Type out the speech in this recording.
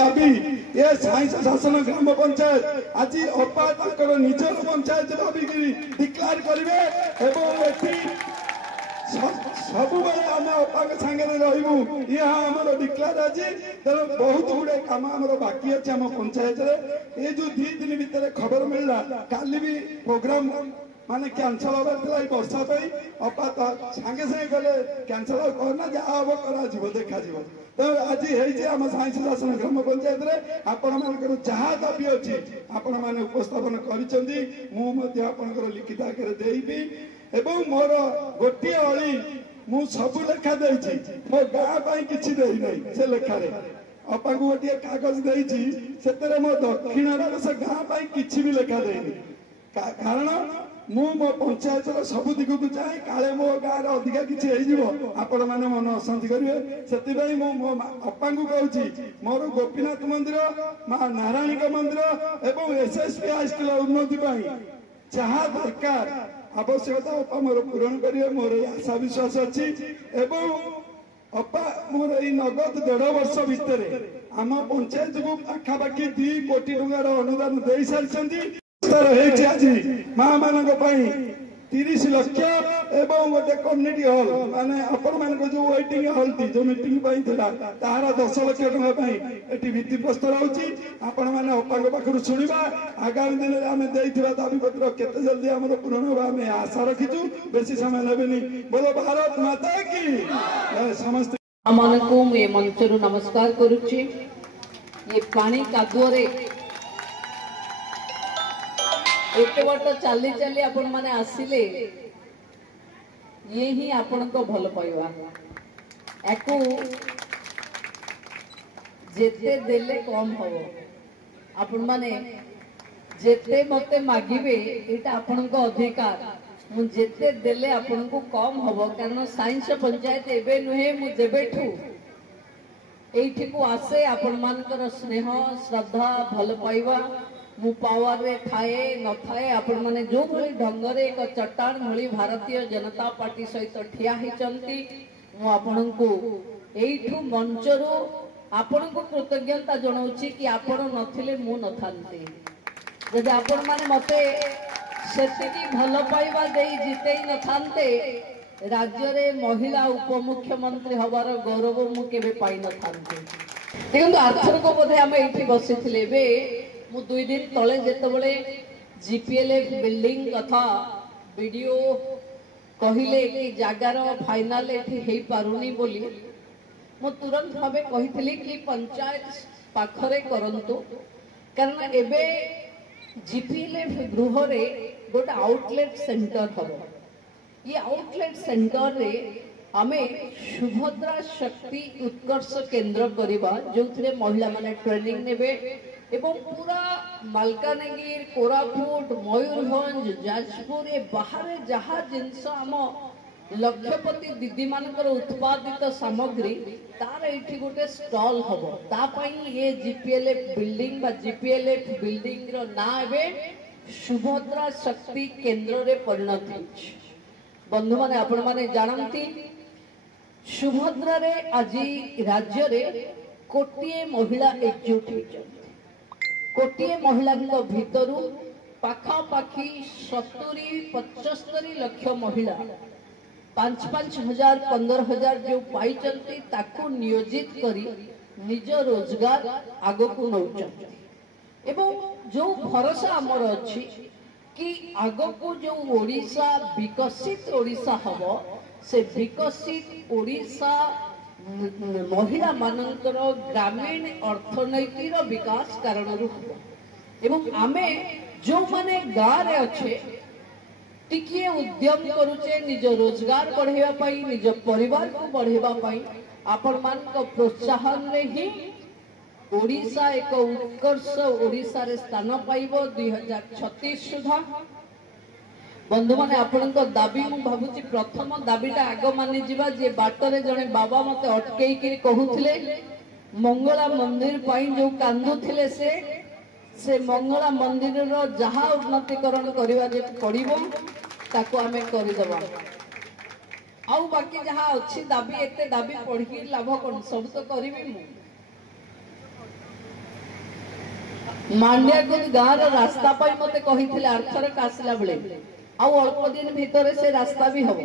दाबी ये साइंस शासन ग्राम पंचायत आज अपा निजर पंचायत भाविकी डिक्लेयर करेंगे सब आम अपा सागे रू यहाँ आम डिक्लेयर आज तेना बहुत गुड़े कम आम बाकी अच्छे आम पंचायत ये जो 2 दिन भितर खबर मिलला काली भी प्रोग्राम माने कैंसल होगा वर्षा अपा सागे सागे गले कैंसल करना जहाँ हम करा देखा तो आज आम साइंस शासन ग्राम पंचायत आपण मान जहाँ दाबी अच्छी आपण मैंने उपस्थापन कर लिखित आकार देबी एवं मोर गोटे अली मु सब लेखा दे मो गाँ किसी से लेखार अपा को गोटे कागज देती मो दक्षिण से गाँ किसी भी लेखा देनी कारण मु मो पंचायत सब दिग को चाहे काले मो गाँव अधिका किसी आपण मैंने मन अशांति करेंगे से मो अपा को कहूँ मोर गोपीनाथ मंदिर माँ नारायणी मंदिर एवं एसएसपी हाई स्कूल उन्नति जहाँ दरकार आवश्यकता अपा मोर पूरण करेंगे मोर आशा विश्वास अच्छी एवं अपा मोर ये नगद 1.5 वर्ष भितर आम पंचायत को पाखापाखि 2 कोटी टंकार अनुदान दे सारी आज माँ मान 30 लाख एवं गोटे कम्युनिटी हॉल माने आपण मान जो वेटिंग हॉल थी जो मीटिंग तार 10 लाख टका भित्ति प्रस्तर होची आपण मैंने अपा पाखु शुणा आगामी दिन में आम देता दाबी पत्र केते जल्दी आम पूरण होगा आम आशा रखीचु बेसी समय नेबेनी बोलो भारत माता की समस्त मंचर नमस्कार करुच्ची ये पानी कादुअरे एते बट चली चली आपण माने आसिले ये ही आपण को भल पाइबा एको जेते देले कम हबो आपण माने जेते मते मागिबे एटा आपण को अधिकार मु जेते देले आपण को कम हबो कारण साइंस पंचायत एबे नुहे मु देबेठू एठी को आसे आपण मानकर स्नेह श्रद्धा भल पाइबा मु पावर रे थाए न थाए आपण माने जो भली ढंगरे एक चट्टान भली भारतीय जनता पार्टी सहित ठिया हिचंती मु आपण को एठू मंचरो आपण को कृतज्ञता जणाउची कि आपण नथिले मु नथांती जदि आपण माने मते सेतिकी भल पाइबा देई जितेई नथांते राज्य रे महिला उपमुख्यमंत्री हबार गौरव मु केबे पाई नथांती देखंतु आर्थर को बोधे हम एठी बसिथिले बे मु 2 दिन तले जेतबले जीपीएलएफ बिल्डिंग कथा वीडियो कहिले कि जगार फाइनल एठी हेई पारुनी बोली मु तुरंत भावे कहिथिली कि पंचायत पाखरे करंतु कारण एबे जीपीएलएफ गृह रे गोटे आउटलेट सेंटर हबो ये आउटलेट सेंटर रे हमें सुभद्रा शक्ति उत्कर्ष केंद्र करिबा जोथरे महिला माने ट्रेनिंग नेबे एवं पूरा मालकानगिर कोरापुट मयूरभंज जाजपुर ए बाहर जहाँ जिनस आम लक्षपति दीदी मानकर उत्पादित सामग्री तार एठी गोटे स्टॉल हबो तापई ये जीपीएलएफ बिल्डिंग बा जीपीएलएफ बिल्डिंग रो ना एबे सुभद्रा शक्ति केंद्र रे परिणत होछि बंधु माने आपण माने जानंती सुभद्रा रे आजि राज्य रे कोटिए महिला एकजुट होइछन कोटिए महिला भितर पाखापाखि 70-75 लाख महिला 5-5 हजार 15 हजार जो पाई ताकू नियोजित करी निज रोजगार आग को नौचंती एवं जो भरोसा आमर अच्छी कि आग को जो ओडिशा विकसित ओडिशा हबो से विकसित ओडिशा महिला मानकर ग्रामीण अर्थनैतिर विकास कारण एवं आमे जो माने गाँव रे अच्छे टिकिए उद्यम करुचे निज रोजगार बढ़ेवा पाई निज परिवार को बढ़ेवा पाई आपण मान को प्रोत्साहन रे ही ओडिशा एक उत्कर्ष ओडिशा रे स्थान पाइबो 2036 सुधा बंधु माने आपण दाबी मु भाबुची प्रथम दाबीटा आग मानि जिबा जे बाटरे जने बाबा मते अटकेई कि कहूथिले मंगला मंदिर पाई जो कांदुथिले से मंगला मंदिर रो जहा उन्नतिकरण करबा जे पड़िबो ताको आमे करि दबा आउ बाकी जहा अच्छी दाबी एते दाबी पढ़ी लाभ कोन सब तो करबी मु मांडिया गाँव रास्ता मते कही आरथर आसला बेले आउ अल्प दिन भितर से रास्ता भी हम